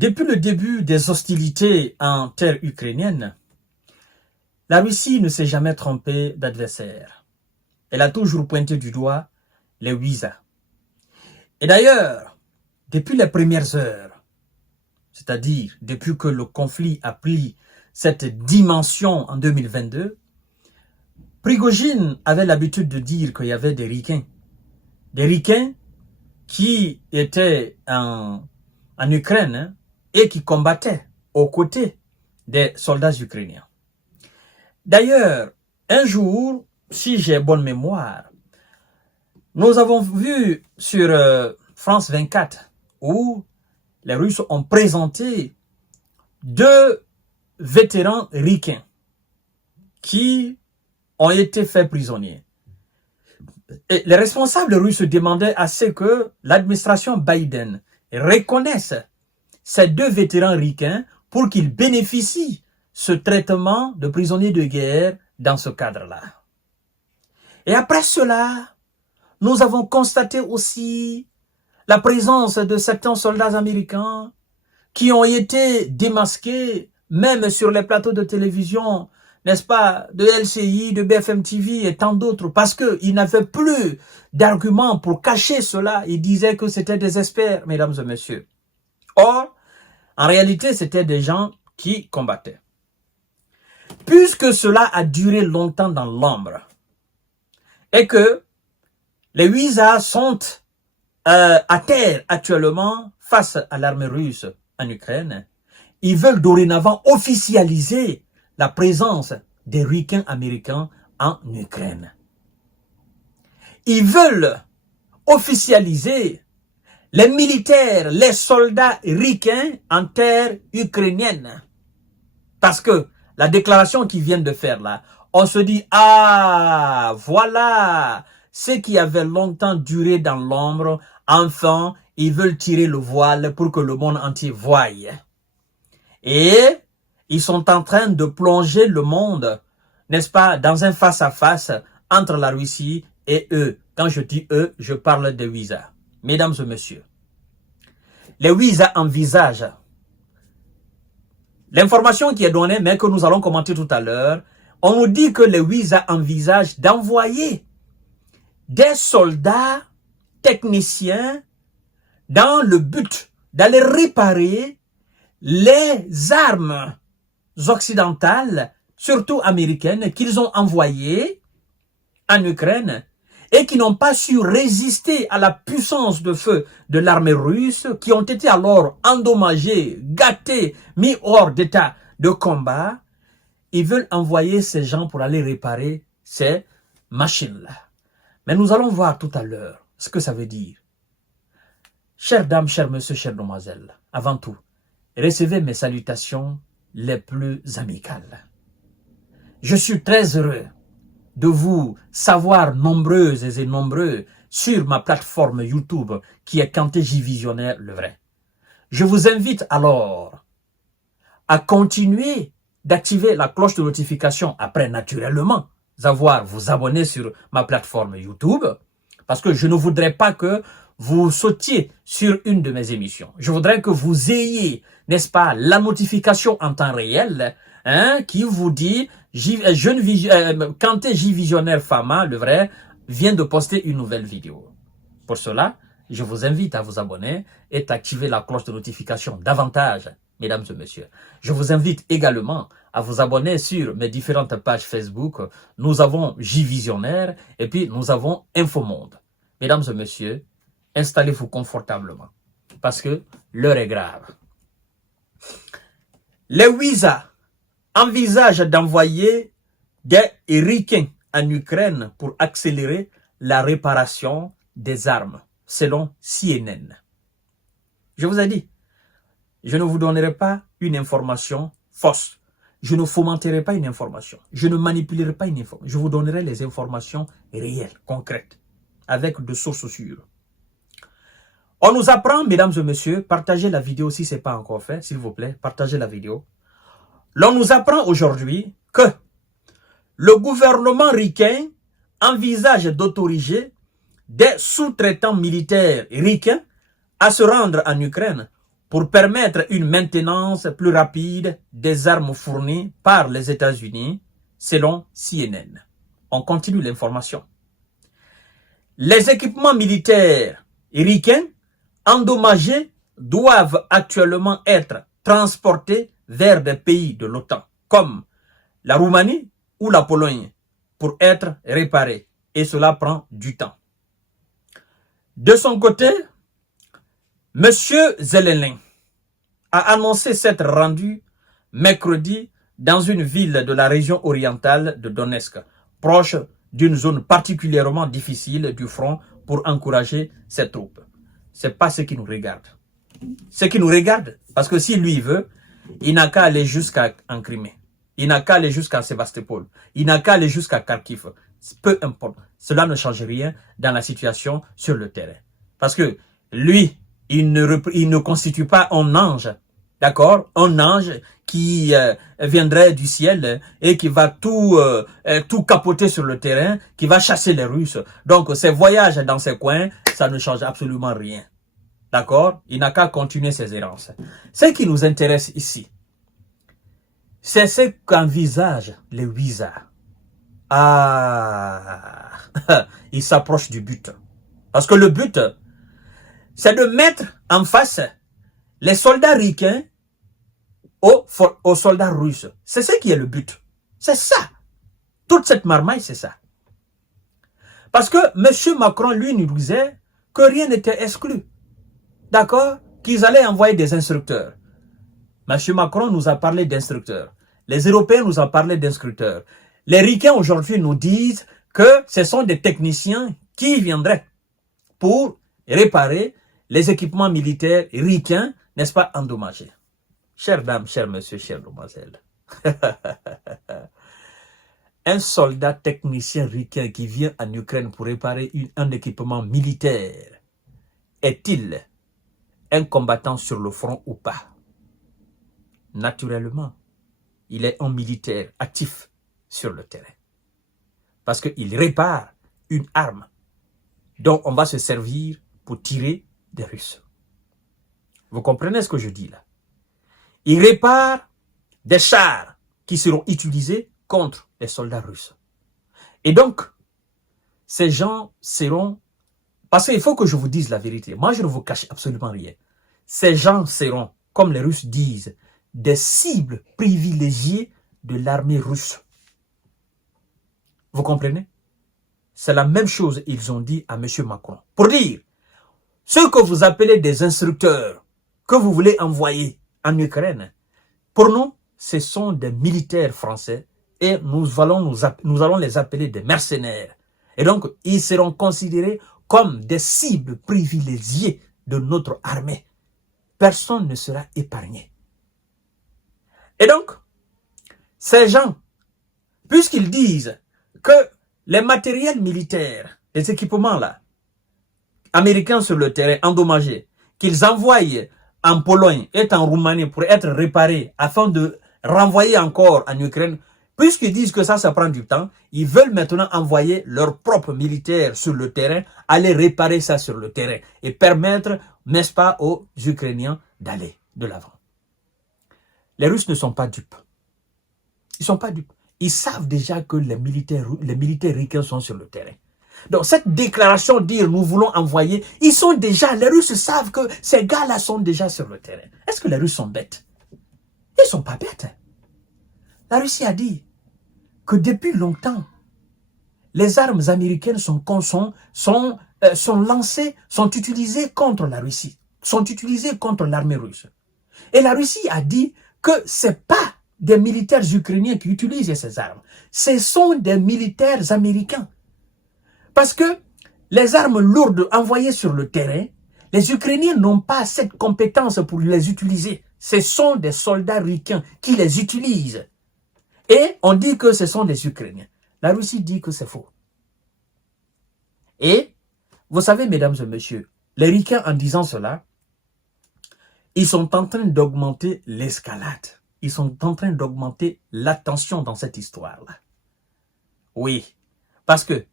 Depuis le début des hostilités en terre ukrainienne, la Russie ne s'est jamais trompée d'adversaire. Elle a toujours pointé du doigt les Ouïsa. Et d'ailleurs, depuis les premières heures, c'est-à-dire depuis que le conflit a pris cette dimension en 2022, Prigojine avait l'habitude de dire qu'il y avait des ricains qui étaient en Ukraine et qui combattaient aux côtés des soldats ukrainiens. D'ailleurs, un jour, si j'ai bonne mémoire, nous avons vu sur France 24 où les Russes ont présenté 2 vétérans ricains qui ont été faits prisonniers. Et les responsables russes demandaient à ce que l'administration Biden reconnaisse ces 2 vétérans ricains pour qu'ils bénéficient ce traitement de prisonniers de guerre dans ce cadre-là. Et après cela, nous avons constaté aussi la présence de certains soldats américains qui ont été démasqués, même sur les plateaux de télévision, n'est-ce pas, de LCI, de BFM TV et tant d'autres, parce qu'ils n'avaient plus d'arguments pour cacher cela. Ils disaient que c'était des experts, mesdames et messieurs. Or, en réalité, c'était des gens qui combattaient. Puisque cela a duré longtemps dans l'ombre, et que les Ouïsa sont à terre actuellement face à l'armée russe en Ukraine, ils veulent dorénavant officialiser la présence des ricains américains en Ukraine. Ils veulent officialiser les militaires, les soldats ricains en terre ukrainienne. Parce que la déclaration qu'ils viennent de faire là, on se dit, ah, voilà, ce qui avait longtemps duré dans l'ombre, enfin, ils veulent tirer le voile pour que le monde entier voie. Et ils sont en train de plonger le monde, n'est-ce pas, dans un face-à-face entre la Russie et eux. Quand je dis eux, je parle des Ouïsa. Mesdames et messieurs, les Ouïsa envisagent l'information qui est donnée, mais que nous allons commenter tout à l'heure. On nous dit que les Ouïsa envisagent d'envoyer des soldats techniciens dans le but d'aller réparer les armes occidentales, surtout américaines, qu'ils ont envoyées en Ukraine et qui n'ont pas su résister à la puissance de feu de l'armée russe, qui ont été alors endommagés, gâtés, mis hors d'état de combat. Ils veulent envoyer ces gens pour aller réparer ces machines-là. Mais nous allons voir tout à l'heure ce que ça veut dire. Chères dames, chers messieurs, chères demoiselles, avant tout, recevez mes salutations les plus amicales. Je suis très heureux de vous savoir nombreuses et nombreux sur ma plateforme YouTube qui est Kanté J Visionnaire le vrai. Je vous invite alors à continuer d'activer la cloche de notification après naturellement avoir vous abonner sur ma plateforme YouTube parce que je ne voudrais pas que vous sautiez sur une de mes émissions. Je voudrais que vous ayez, n'est-ce pas, la notification en temps réel qui vous dit Kanté J Visionnaire Fama, le vrai, vient de poster une nouvelle vidéo. Pour cela, je vous invite à vous abonner et d'activer la cloche de notification davantage, mesdames et messieurs. Je vous invite également à vous abonner sur mes différentes pages Facebook. Nous avons J Visionnaire et puis nous avons Infomonde. Mesdames et messieurs, installez-vous confortablement parce que l'heure est grave. Les Ouïsa envisagent d'envoyer des ricains en Ukraine pour accélérer la réparation des armes, selon CNN. Je vous ai dit, je ne vous donnerai pas une information fausse. Je ne fomenterai pas une information. Je ne manipulerai pas une information. Je vous donnerai les informations réelles, concrètes, avec de sources sûres. On nous apprend, mesdames et messieurs, partagez la vidéo si ce n'est pas encore fait, s'il vous plaît, partagez la vidéo. L'on nous apprend aujourd'hui que le gouvernement ricain envisage d'autoriser des sous-traitants militaires ricains à se rendre en Ukraine pour permettre une maintenance plus rapide des armes fournies par les États-Unis, selon CNN. On continue l'information. Les équipements militaires ricains endommagés doivent actuellement être transportés vers des pays de l'OTAN, comme la Roumanie ou la Pologne, pour être réparés. Et cela prend du temps. De son côté, M. Zelensky a annoncé s'être rendu mercredi dans une ville de la région orientale de Donetsk, proche d'une zone particulièrement difficile du front, pour encourager ses troupes. Ce n'est pas ce qui nous regarde. Ce qui nous regarde, parce que si lui veut, il n'a qu'à aller jusqu'en Crimée. Il n'a qu'à aller jusqu'à Sébastopol. Il n'a qu'à aller jusqu'à Kharkiv. Peu importe. Cela ne change rien dans la situation sur le terrain. Parce que lui, il ne constitue pas un ange. D'accord? Un ange qui viendrait du ciel et qui va tout capoter sur le terrain, qui va chasser les Russes. Donc, ses voyages dans ces coins, ça ne change absolument rien. D'accord? Il n'a qu'à continuer ses errances. Ce qui nous intéresse ici, c'est ce qu'envisagent les Wizards. Ah, il s'approche du but. Parce que le but, c'est de mettre en face les soldats ricains aux soldats russes. C'est ce qui est le but. C'est ça. Toute cette marmaille, c'est ça. Parce que M. Macron, lui, nous disait que rien n'était exclu. D'accord? Qu'ils allaient envoyer des instructeurs. M. Macron nous a parlé d'instructeurs. Les Européens nous ont parlé d'instructeurs. Les ricains aujourd'hui nous disent que ce sont des techniciens qui viendraient pour réparer les équipements militaires ricains, n'est-ce pas, endommagés. Chères dames, chers messieurs, chères demoiselles, un soldat technicien ricain qui vient en Ukraine pour réparer un équipement militaire, est-il un combattant sur le front ou pas? Naturellement, il est un militaire actif sur le terrain. Parce qu'il répare une arme dont on va se servir pour tirer des Russes. Vous comprenez ce que je dis là? Il répare des chars qui seront utilisés contre les soldats russes. Et donc, ces gens seront... Parce qu'il faut que je vous dise la vérité. Moi, je ne vous cache absolument rien. Ces gens seront, comme les Russes disent, des cibles privilégiées de l'armée russe. Vous comprenez? C'est la même chose qu'ils ont dit à M. Macron. Pour dire, ceux que vous appelez des instructeurs, que vous voulez envoyer en Ukraine, pour nous, ce sont des militaires français et nous allons les appeler des mercenaires. Et donc, ils seront considérés comme des cibles privilégiées de notre armée. Personne ne sera épargné. Et donc, ces gens, puisqu'ils disent que les matériels militaires, les équipements là, américains sur le terrain endommagés, qu'ils envoient en Pologne et en Roumanie pour être réparés afin de renvoyer encore en Ukraine, puisqu'ils disent que ça prend du temps, ils veulent maintenant envoyer leurs propres militaires sur le terrain, aller réparer ça sur le terrain et permettre, n'est-ce pas, aux Ukrainiens d'aller de l'avant. Les Russes ne sont pas dupes. Ils ne sont pas dupes. Ils savent déjà que les militaires ricains sont sur le terrain. Donc cette déclaration dire nous voulons envoyer, ils sont déjà, les Russes savent que ces gars-là sont déjà sur le terrain. Est-ce que les Russes sont bêtes? Ils ne sont pas bêtes. La Russie a dit que depuis longtemps, les armes américaines sont lancées, sont utilisées contre la Russie, sont utilisées contre l'armée russe. Et la Russie a dit que ce n'est pas des militaires ukrainiens qui utilisent ces armes. Ce sont des militaires américains. Parce que les armes lourdes envoyées sur le terrain, les Ukrainiens n'ont pas cette compétence pour les utiliser. Ce sont des soldats ricains qui les utilisent. Et on dit que ce sont des Ukrainiens. La Russie dit que c'est faux. Et, vous savez, mesdames et messieurs, les ricains, en disant cela, ils sont en train d'augmenter l'escalade. Ils sont en train d'augmenter la tension dans cette histoire-là. Oui, parce que,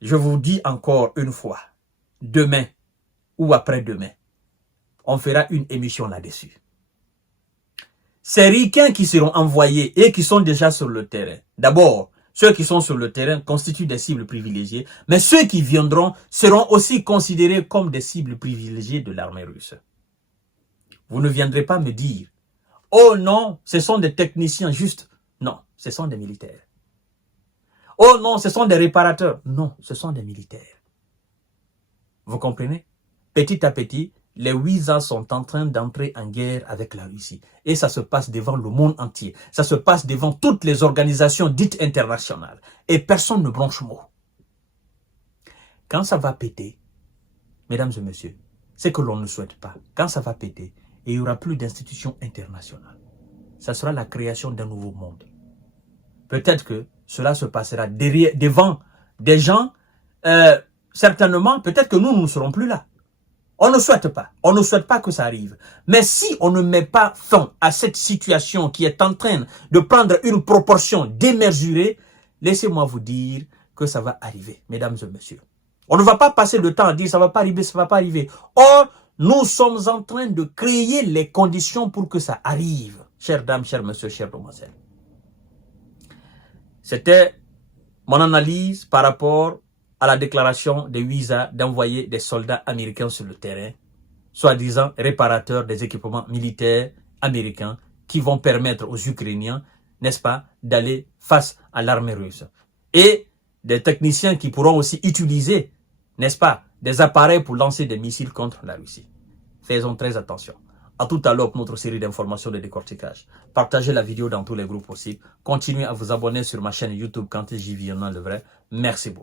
je vous dis encore une fois, demain ou après-demain, on fera une émission là-dessus. Ces ricains qui seront envoyés et qui sont déjà sur le terrain, d'abord, ceux qui sont sur le terrain constituent des cibles privilégiées, mais ceux qui viendront seront aussi considérés comme des cibles privilégiées de l'armée russe. Vous ne viendrez pas me dire, oh non, ce sont des techniciens juste. Non, ce sont des militaires. Oh non, ce sont des réparateurs. Non, ce sont des militaires. Vous comprenez? Petit à petit, les Ouïzas sont en train d'entrer en guerre avec la Russie. Et ça se passe devant le monde entier. Ça se passe devant toutes les organisations dites internationales. Et personne ne bronche mot. Quand ça va péter, mesdames et messieurs, c'est que l'on ne souhaite pas. Quand ça va péter, il n'y aura plus d'institutions internationales. Ça sera la création d'un nouveau monde. Peut-être que cela se passera devant des gens, certainement, peut-être que nous ne serons plus là. On ne souhaite pas. On ne souhaite pas que ça arrive. Mais si on ne met pas fin à cette situation qui est en train de prendre une proportion démesurée, laissez-moi vous dire que ça va arriver, mesdames et messieurs. On ne va pas passer le temps à dire ça va pas arriver, ça va pas arriver. Or, nous sommes en train de créer les conditions pour que ça arrive. Chères dames, chers messieurs, chères demoiselles. C'était mon analyse par rapport à la déclaration des Ouïzas d'envoyer des soldats américains sur le terrain, soi-disant réparateurs des équipements militaires américains qui vont permettre aux Ukrainiens, n'est-ce pas, d'aller face à l'armée russe. Et des techniciens qui pourront aussi utiliser, n'est-ce pas, des appareils pour lancer des missiles contre la Russie. Faisons très attention. À tout à l'heure pour notre série d'informations de décortiquage. Partagez la vidéo dans tous les groupes possibles. Continuez à vous abonner sur ma chaîne YouTube quand j'y viens le vrai. Merci beaucoup.